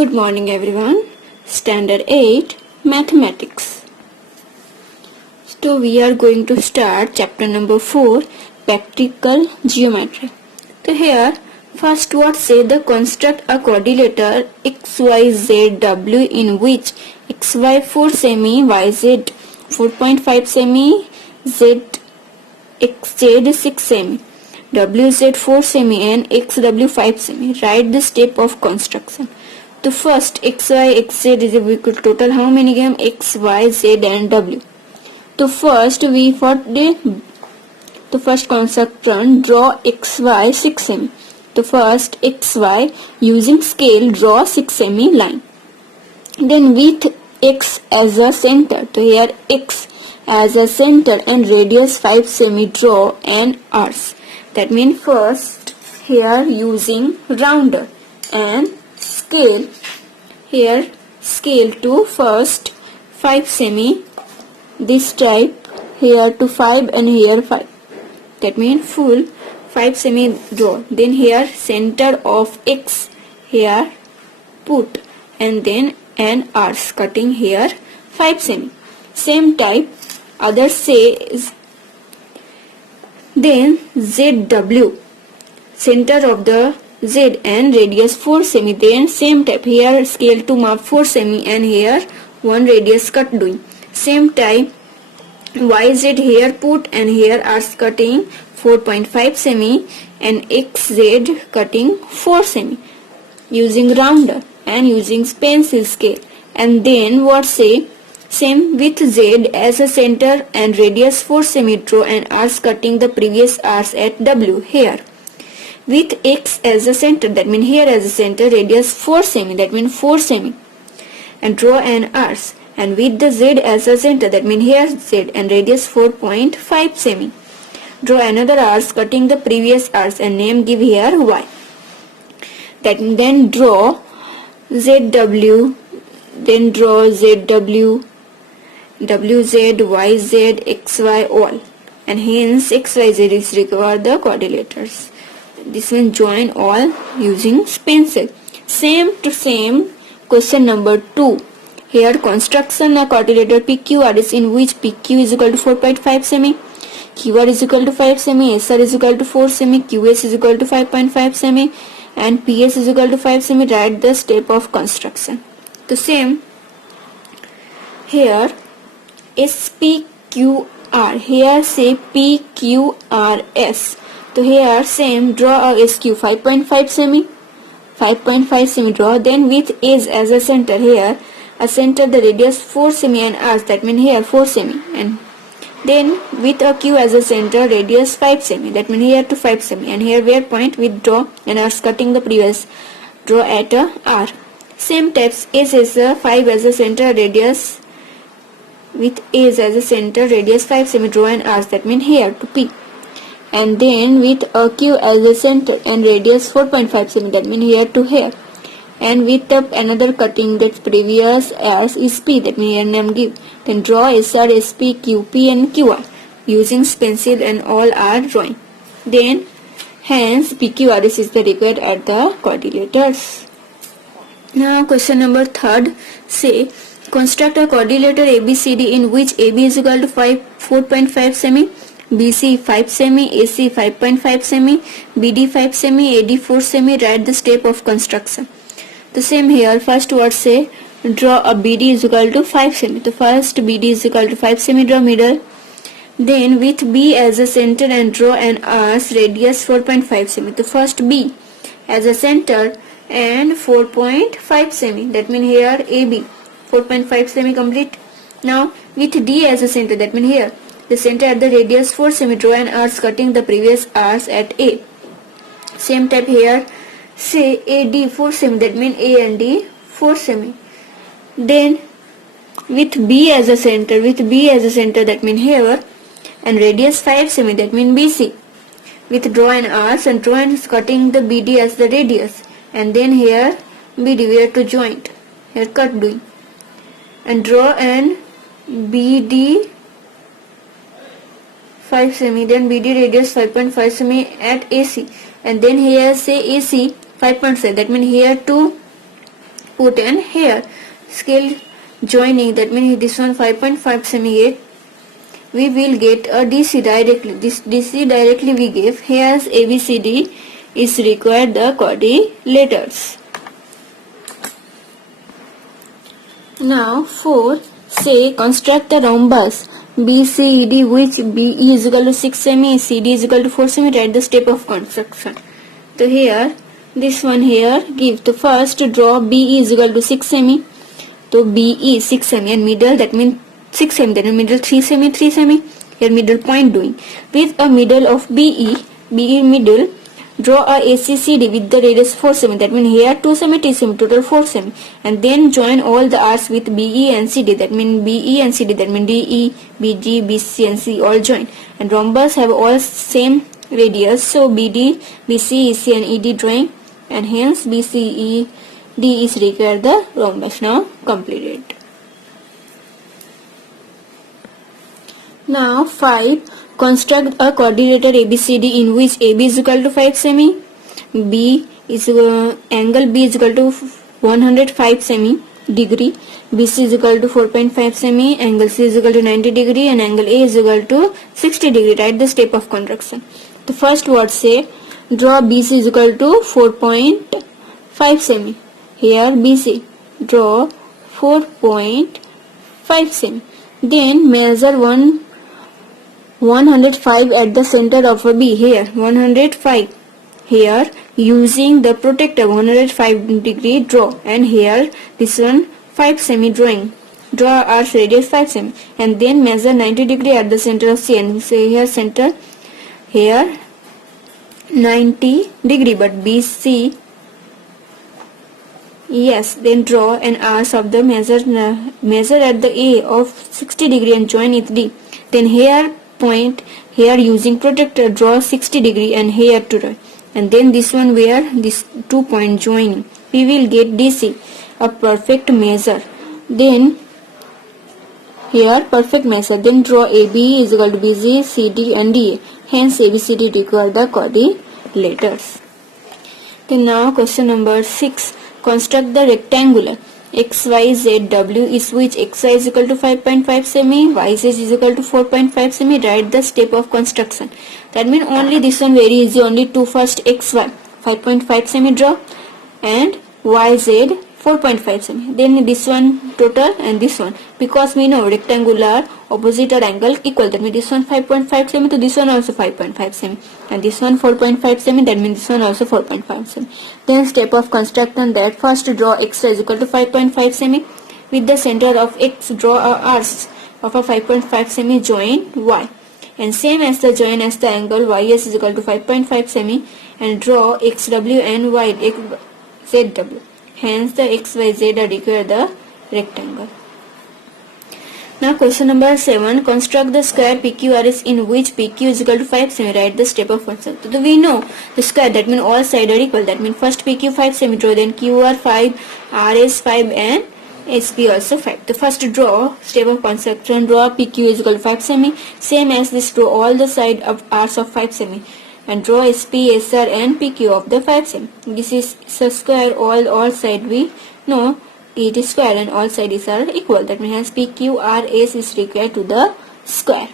Good morning everyone. Standard 8 Mathematics. So we are going to start chapter number 4 Practical Geometry. So here first what say the construct a quadrilateral XYZW in which XY 4 semi, YZ 4.5 semi, ZXZ 6 semi, WZ 4 semi and XW 5 semi. Write the step of construction. The first XY XZ is equal to total how many game X, Y, Z and W. So first we for the first construction draw XY 6 semi. The first XY using scale draw 6 semi line. Then with X as a center. So here X as a center and radius 5 semi draw an arc. That means first here using rounder and scale, here scale to first 5 semi, this type here to 5 and here 5. That means full 5 semi draw. Then here center of X here put and then an arc cutting here 5 semi. Same type other says. Then ZW center of the Z and radius 4 semi. Then same type here scale to mark 4 semi and here 1 radius cut doing. Same type YZ here put and here arc cutting 4.5 semi and XZ cutting 4 semi using rounder and using pencil scale. And then what say same with Z as a center and radius 4 semi draw and arc cutting the previous arc at W here. With X as a center, that means here as a center, radius 4 semi, that means 4 semi, and draw an arc. And with the Z as a center, that means here Z and radius 4.5 semi, draw another arc cutting the previous arc and name give here Y. That then draw ZW, then draw ZW, WZ, YZ, XY all, and hence XYZ is required the quadrilaters. This means join all using pencil. Same to same question number 2. Here construction a quadrilateral PQR is in which PQ is equal to 4.5 semi, QR is equal to 5 semi, SR is equal to 4 semi, QS is equal to 5.5 semi and PS is equal to 5 semi. Write the step of construction. The same here SPQR, here say PQRS. So here same draw a SQ 5.5 semi, 5.5 semi draw. Then with edge as a center, here a center the radius 4 semi and arc, that means here 4 semi, and then with a Q as a center radius 5 semi, that means here to 5 semi, and here where point with draw and arc cutting the previous draw at a R. Same types S as a 5 as a center radius with edge as a center radius 5 semi draw an arc, that means here to P. And then with a Q as a center and radius 4.5 cm, that means here to here, and with the another cutting that previous as is P, that means here name give. Then draw SR, SP, QP and QR using pencil and all are drawing. Then hence PQRS is the required at the quadrilaters. Now question number 3 say construct a quadrilateral ABCD in which AB is equal to 4.5 semi, BC 5 semi, AC 5.5 semi, BD 5 semi, AD 4 semi. Write the step of construction. The same here. First word say draw a BD is equal to 5 semi. The first BD is equal to 5 semi, draw middle. Then with B as a center and draw an arc radius 4.5 semi. The first B as a center and 4.5 semi. That means here AB 4.5 semi complete. Now with D as a center, that means here the center at the radius 4 semi, draw an arc cutting the previous arc at A. Same type here say AD 4 semi, that means A and D 4 semi. Then with B as a center, that means here, and radius 5 semi, that means BC. With draw an arc and draw and cutting the BD as the radius, and then here BD where to joint, here cut doing, and draw an BD 5 semi, then BD radius 5.5 semi at AC, and then here say AC 5.5, that means here to put an here scale joining, that means this one 5.5 cm, we will get a DC directly. This DC directly we give. Here's ABCD is required the coordinators. Now 4. Say construct the rhombus BCED which BE is equal to 6 cm, CD is equal to 4 cm at the step of construction. So here this one here give the first draw BE is equal to 6 cm. So BE 6 cm and middle, that means 6 cm, then middle 3 cm, 3 cm, here middle point doing. With a middle of BE middle, draw a ACCD with the radius 4 cm, that means here 2 cm, 3 cm, total 4 cm, and then join all the arcs with BE and CD, that means BE and CD, that means DE, BG, BC and C all join. And rhombus have all same radius, so BD, BC, EC and ED drawing, and hence BCED is required the rhombus. Now completed. Now 5. Construct a quadrilateral ABCD in which AB is equal to 5 cm, B is angle B is equal to 105 cm degree, BC is equal to 4.5 cm, angle C is equal to 90 degree, and angle A is equal to 60 degree. Write the step of construction. The first word say draw BC is equal to 4.5 cm. Here BC, draw 4.5 cm. Then measure 105 at the center of a B. Here 105. Here using the protractor 105 degree draw, and here this one 5 cm drawing. Draw arc radius 5 cm and then measure 90 degree at the center of C, and say here center here 90 degree, but BC. Yes, then draw an arc of the measure at the A of 60 degree and join it D. Then here point here using protractor draw 60 degree and here to draw, and then this one where this 2 point joining, we will get DC, a perfect measure. Then here perfect measure, then draw AB is equal to BC, CD and DA, hence ABCD require the quadrilaters. Then now question number 6. Construct the rectangular XYZW is which XY is equal to 5.5 cm, YZ is equal to 4.5 cm. Write the step of construction. That means only this one very easy, only two first XY 5.5 cm draw and YZ 4.5 cm. Then this one total and this one, because we know rectangular opposite or angle equal, that means this one 5.5 cm to this one also 5.5 cm, and this one 4.5 cm, that means this one also 4.5 cm. Then step of construction, that first draw x is equal to 5.5 cm. With the center of x draw a arc of a 5.5 cm join y, and same as the join as the angle ys is equal to 5.5 cm, and draw xw and yzw. Hence the XYZ are require the rectangle. Now question number 7. Construct the square PQRS in which PQ is equal to 5 cm. Write the step of construction. So we know the square, that means all sides are equal. That means first PQ 5 cm draw, then QR 5, RS 5 and SP also 5. The first draw step of construction, draw PQ is equal to 5 cm. Same as this, draw all the side of R's of 5 cm. And draw SP, SR and PQ of the 5 cm. This is a square, all side we know it is square and all sides are equal. That means PQRS is required to the square.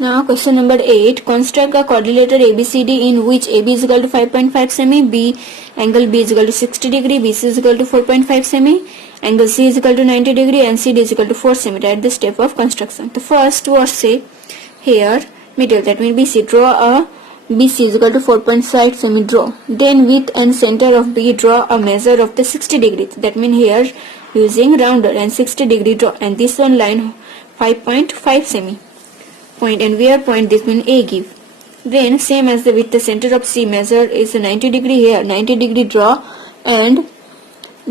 Now question number 8. Construct a quadrilateral ABCD in which AB is equal to 5.5 cm, B angle B is equal to 60 degree, BC is equal to 4.5 cm, angle C is equal to 90 degree and CD is equal to 4 cm at the step of construction. The first was say here middle, that means BC, draw a BC is equal to 4.5 cm draw. Then width and center of B draw a measure of the 60 degree. That means here using rounder and 60 degree draw, and this one line 5.5 cm point, and where point this means A give. Then same as the width, the center of C measure is 90 degree, here 90 degree draw and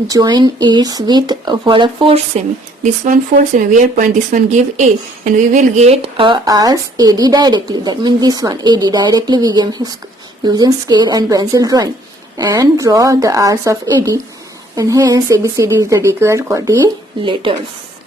join its with for a 4 cm. This one 4 cm, where point this one give A, and we will get a as AD directly. That means this one AD directly we give using scale and pencil drawing, and draw the arcs of AD, and hence ABCD is the required quadrilaters.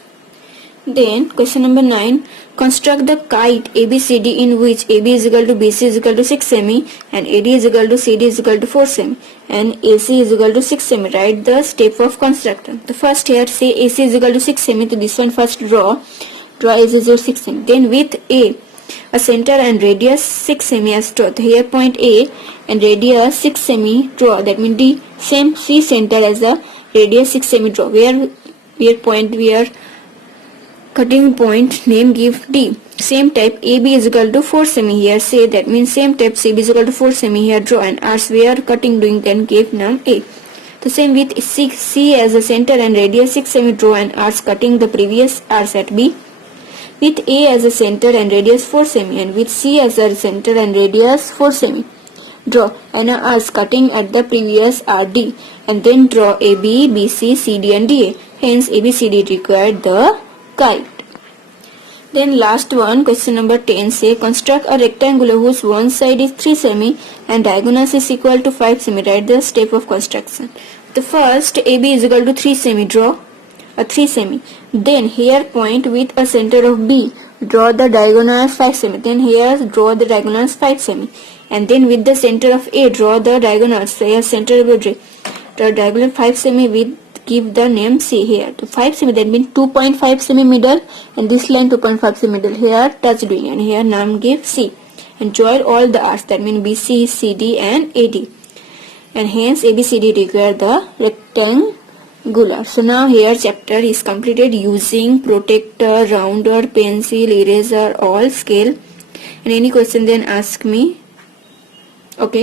Then question number 9. Construct the kite ABCD in which AB is equal to BC is equal to 6 semi and AD is equal to CD is equal to 4 semi and AC is equal to 6 semi. Write the step of construction. The first here say AC is equal to 6 semi. To this one first draw AC is equal to 6 semi. Then with a center and radius 6 semi as drawn. Here point A and radius 6 semi draw. That means the same C center as the radius 6 semi draw. Where cutting point name give D. Same type AB is equal to 4 semi here say, that means same type CB is equal to 4 semi here draw, and arcs where cutting doing then give name A. The same with C as a center and radius 6 semi draw and arcs cutting the previous arcs at B. With A as a center and radius 4 semi and with C as a center and radius 4 semi draw and arcs cutting at the previous RD, and then draw AB, BC, CD and DA. Hence ABCD required the kite. Then last one, question number 10 say construct a rectangle whose one side is 3 semi and diagonals is equal to 5 semi. Write the step of construction. The first AB is equal to 3 semi, draw a 3 semi. Then here point with a center of B, draw the diagonal 5 semi. Then here draw the diagonals 5 semi. And then with the center of A, draw the diagonals, say a center of A, draw diagonal 5 semi with give the name C here. To 5 semi, that means 2.5 semi middle, and this line 2.5 semi middle here touch doing, and here name give C, and join all the arcs, that means BC, CD and AD, and hence ABCD require the rectangular. So now here chapter is completed using protractor, rounder, pencil, eraser, all scale. And any question then ask me.